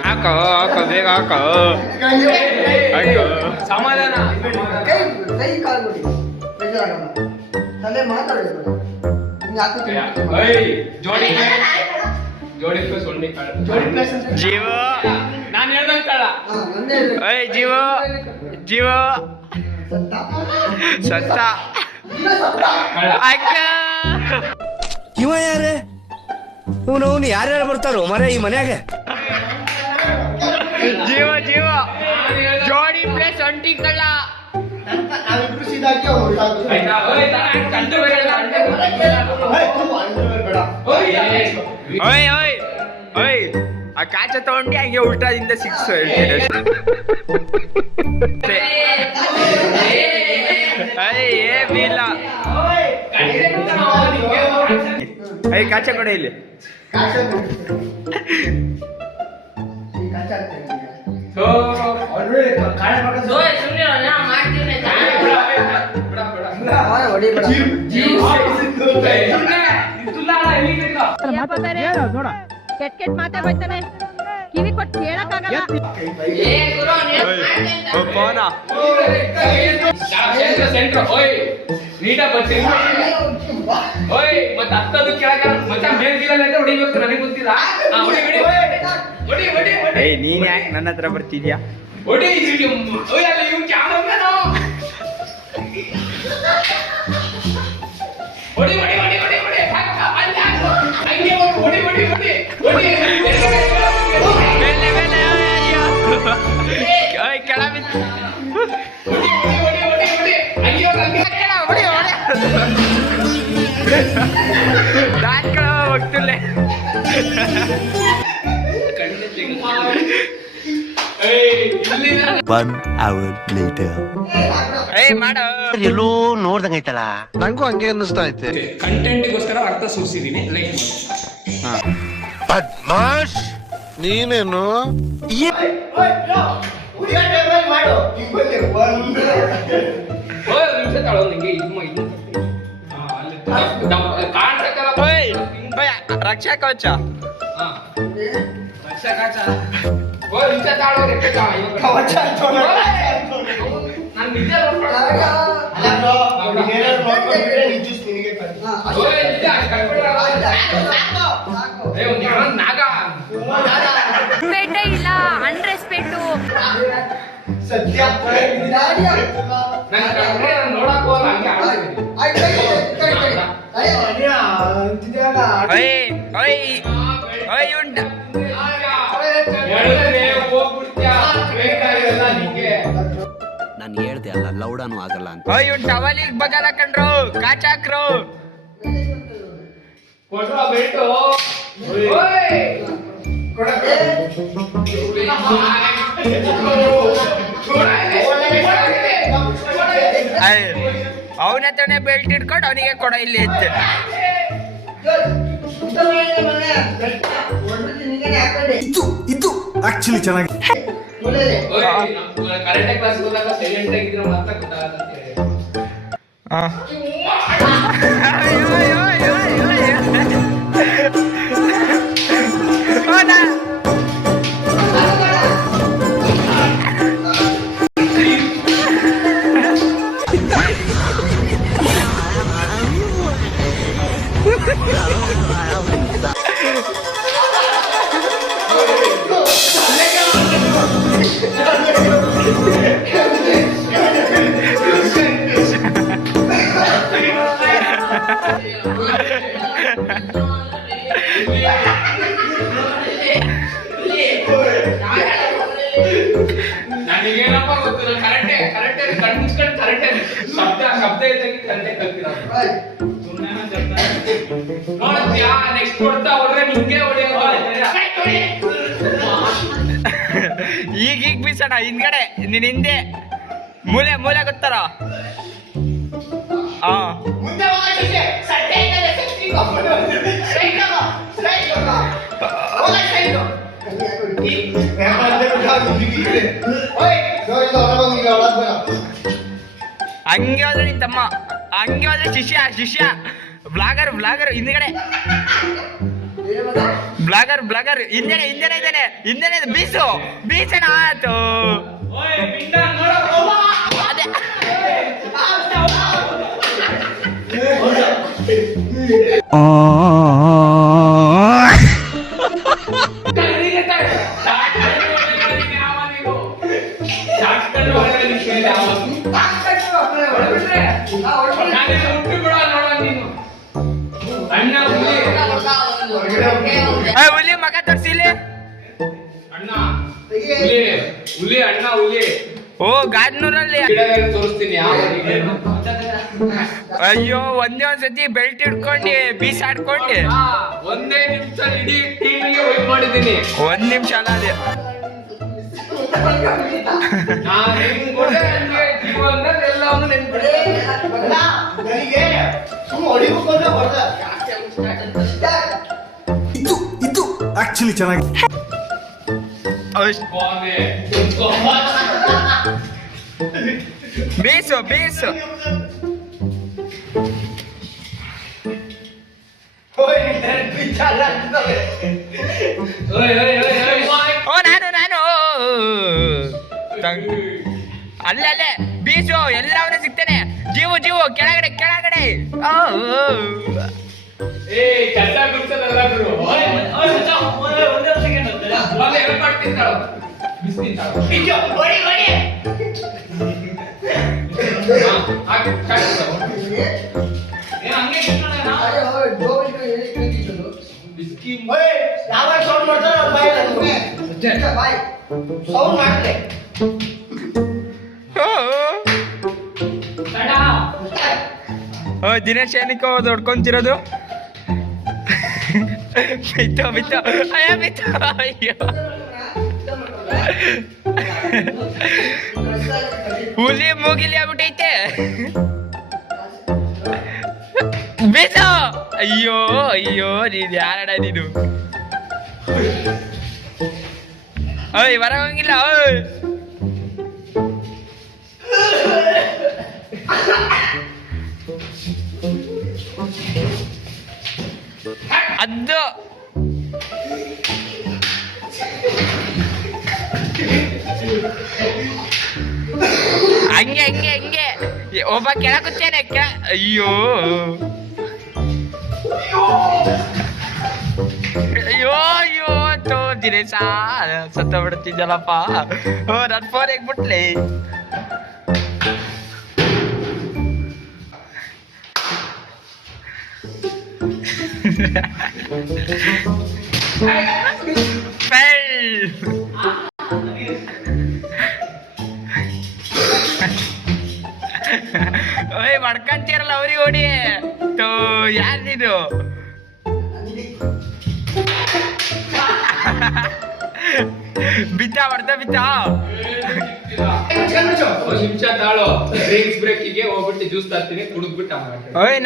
ಹಾಕೋ ಹಾಕೋ ಬೇಗ ಹಾಕೋ ಸಮಾಧಾನ ಕೈ ಕಾಲು ನೋಡಿ ಬೇಜಾರಾಗಲ್ಲ ತಲೆ ಮಾತಾಡಿದ್ರು ಜೋಡಿ ಜೋಡಿ ಪ್ಲಸ್ ಒಂದೇ ಕಾಳ ಜೀವ ನಾನು ಹೇಳ್ದಂಗೆ ಕಾಳ ಏಯ್ ಜೀವ ಜೀವ ಸತ್ತ ಅಕ್ಕ ಇವ ಯಾರೇ ಇವನು ಯಾರ್ಯಾರು ಬರ್ತಾರೋ ಮರ ಈ ಮನ್ಯಾಗ ಜೀವ ಜೀವ ಜೋಡಿ ಪ್ಲಸ್ ಒಂಟಿ ಕಳ್ಳ ನಾವಿಬ್ರು ಸೀದಾಕಿ ಓಯ್ ಓಯ್ ಓಯ್ ಆ ಕಾಚ ತಗೊಂಡು ಹಂಗೆ ಉಲ್ಟಾದಿಂದ 6 ಹೇಳ್ತೀನಿ ಏ ಬೀಲ ಐ ಕಾಚ ಕೊಡ ಇಲ್ಲಿ ಕೆಟ್ಟ ಕೆಟ್ಟ ಮಾತೇ ಬೈತಾನೆ ಕಿವಿ ಕೊಟ್ಟು ಹೇಳಕ್ಕಾಗಲ್ಲ ನೀಟಾಗಿ ಬರ್ತೀನಿ ಓಯ್ ಮತ್ತೆ ಹತ್ತದು ಕೆಳಗ ಮತ್ತೆ ಮೇಲ್ಗಿರಲ್ಲ ಅಂತ ಹೊಡಿಬೇಕು ನನಗೆ ಗೊತ್ತಿಲ್ಲ ಹೊಡಿ ಹೊಡಿ ಹೊಡಿ ಹೊಡಿ ಹೊಡಿ ನೀನ್ ಯಾಕೆ ನನ್ನ ಹತ್ರ ಬರ್ತಿದ್ಯಾ ಹೊಡಿ ಅಲ್ಲ ಇವ್ ಕ್ಯಾಮರಾಮನ್ ಹೊಡಿ ಹೊಡಿ ಹೊಡಿ ಹೊಡಿ ಹೊಡಿ ಹಂಗೆ ಹೊಡಿ ಹೊಡಿ ಹೊಡಿ ಹೊಡಿ ಮೇಲೆ ಮೇಲೆ ಓಯ್ ಕೆಳ ಬಿತ್ತು ಹೊಡಿ ಹೊಡಿ ಹೊಡಿ ಹೊಡಿ ಅಯ್ಯೋ ಹಂಗೆ ಹೊಡಿ ಹೊಡಿ ದಾಟ್ಕಳ ಹೋಗ್ತಿಲ್ಲ 1 hour later ಎಲ್ಲೋ ನೋಡ್ದಂಗೈತಲ್ಲ ನಂಗೂ ಹಂಗೆ ಅನ್ನಿಸ್ತಾ ಐತೆ ಕಂಟೆಂಟ್ಗೋಸ್ಕರ ಅರ್ಥ ಸೂಸಿದೀನಿ ಲೈಕ್ ಮಾಡಿ ಬದ್ಮಾಶ್ ನೀನೇನು ನಿಮಿಷ ತಾಳೋ ನಿಂಗೆ ಇದು ರಕ್ಷಾ ಕವಚ ರಕ್ಷಾ ಕವಚ ನಿಮಿಷ ತಾಳೋ ಕವಚ ನಾನು ನಿಜ ರೆಸ್ಪೆಕ್ಟೇ ಇಲ್ಲ ಅನ್ರೆಸ್ಪೆಕ್ಟು ಸತ್ಯ ನೋಡಕ್ ಹೋಗಲ್ಲ ನಾನು ಹೇಳ್ದೆ ಅಲ್ಲ ಲೌಡಾನು ಆಗಲ್ಲ ಅಂತ ಟವಲಿಗೆ ಬಗಲ ಕಂಡ್ರು ಕಾಚಾಕ್ರು ಕೊಡ್ರ ಬಿಟ್ಟು ಅವನ ಹತ್ರನೇ ಬೆಲ್ಟ್ ಇಟ್ಕೊಂಡು ಅವನಿಗೆ ಕೊಡ ಇಲ್ಲಿ ಇತ್ತು ಇದು ಆಕ್ಚುಲಿ ಚೆನ್ನಾಗಿ ಕರೆಕ್ಟ್ ಕ್ಲಾಸ್ ಹೋದಾಗ ಸೈಲೆಂಟ್ ಆಗಿದ್ರೆ ಮಾತ್ರ ಗೊತ್ತಾಗತ್ತೆ ನನಗೇನಪ್ಪ ಗೊತ್ತಿಲ್ಲ ಕರೆಕ್ಟೇ ಕರೆಕ್ಟೇ ಕಣ್ಣು ಮುಚ್ಕೊಂಡು ಕರೆಕ್ಟೇ ಶಬ್ದ ಇದ್ದಂಗೆ ಕರೆಕ್ಟೇ ಕಲ್ತಿರೋದು ನೋಡ್ತೀಯಾ ನೆಕ್ಸ್ಟ್ ಕೊಡ್ತಾ ಹೋದ್ರೆ ನಿಂಗೆ ಹೊಡೆಯೋದು ಈಗ ಬೀಸೋಣ ಹಿಂದ್ಗಡೆ ನಿನ್ ಹಿಂದೆ ಮೂಲೆ ಮೂಲೆ ಗೊತ್ತಾರ ಓಯ್ ಜೋರಿಂದ ಹೊರಗೆ ಈಗ ಒಳಗೆ ಬರ ಹಂಗೆ ಹೋದ್ರೆ ನಿನ್ ತಮ್ಮ, ಹಂಗೆ ಹೋದ್ರೆ ಶಿಷ್ಯ ಬ್ಲಾಗರ್ ಹಿಂದ್ಗಡೆ, ಬ್ಲಾಗರ್ ಹಿಂದೆನೆ ಇದ್ದಾನೆ ಬೀಸಣ ಆಯ್ತು. ಅದೇ ಹುಲಿ ಮಗ ತೋರ್ಸಿಲಿ ಹುಲಿ ಅಣ್ಣ ಹುಲಿ ಓ ಗಾದ್ನೂರಲ್ಲಿ ತೋರಿಸ್ತೀನಿ. ಅಯ್ಯೋ ಒಂದ್ಸತಿ ಬೆಲ್ಟ್ ಹಿಡ್ಕೊಂಡು ಬೀಸಾಡ್ಕೊಂಡು ಒಂದೇ ನಿಮಿಷ ಇಡೀ ಟೀಮಿಗೆ ವೈಟ್ ಮಾಡಿದ್ದೀನಿ. 1 ನಿಮಿಷ ಅಲ್ಲ ಅದೇ. ನಾನು ಹೆಂಗ್ ಕೊಟ್ಟೆ ಹಂಗೆ ಜೀವನದಲ್ಲಿ ಎಲ್ಲವನ್ನು ನೆನ್ಪಿಟ್ಟೆ. ನನಗೆ ಸುಮ್ಮನೆ ಹೊಡಿಬೇಕು ಅಂತ ಹೊಡೆದ ಇದು ಆಕ್ಚುಲಿ ಚೆನ್ನಾಗಿ ಬೀಸು ಓಯ್ ಬಿಚಾರ ಆಗ್ತವೆ ಓ ನಾನು ಅಲ್ಲೇ ಬೀಸು ಎಲ್ಲವನ್ನೂ ಸಿಗ್ತೇನೆ. ಜೀವು ಕೆಳಗಡೆ ಏ ಕಸ ಗುಡ್ಸದಲ್ಲ ಗುರು. ಒಂದೇ ಹೆಲ್ಪ್ ಮಾಡ್ತೀನಿ ತಾಳು. ಬಿಸ್ತೀನಿ ತಾಳು. ಹಾಗೆ ಕಳ್ಸು. ಏ ಹಂಗೆ ಕಿತ್ಕೊಳ್ಳೋಣ. ಬಿಸ್ಕಿ ಓಯ್ ಯಾವಾಗ ಸೌಂಡ್ ಮಾಡ್ತಾರೋ ಬಾಯ್ ಬಾಯ್ ಸೌಂಡ್ ಮಾಡ್ತೆ ತಡ. ಓ ದಿನೇಶ್ ಏನಕ್ಕೆ ಹೊಡ್ಕೊಂತಿರೋದು? ಬಿತ್ತು ಅಯ್ಯೋ ಹುಲಿ ಮೂಗಿಲಿ ಆಗ್ಬಿಟ್ಟೈತೆ. ಬೀಸು ಅಯ್ಯೋ ನೀನ್ ಯಾರಡ ನೀನು? ಓಯ್ ಹೊರಗೋಗಿಲ್ಲ. ಓಯ್ ಅದು ಹಂಗೆ ಒಬ್ಬ ಕೆಳ ಕೂತೇನೆ ಅಯ್ಯೋ ತೋ ದಿನೇಶ ಸತ್ತ ಬಿಡ್ತಿದ್ದಲ್ಲಪ್ಪ. ಓ ನನ್ ಫೋನ್ ಹೇಗ್ಬಿಟ್ಲೆ. ಓಯ್ ಮಾಡ್ಕೊಂತೀರಲ್ಲ ಅವ್ರಿಗೆ ಹೊಡಿ. ಯಾರು ನೀನು? ಬಿತ್ತ ಒಂದ್ ನಿಮಿಷ ತಾಳು. ಡ್ರಿಂಕ್ಸ್ ಬ್ರೇಕಿಗೆ ಹೋಗ್ಬಿಟ್ಟು ಜ್ಯೂಸ್ ತರ್ತೀನಿ, ಕುಡಿದ್ಬಿಟ್ಟು ಓಯ್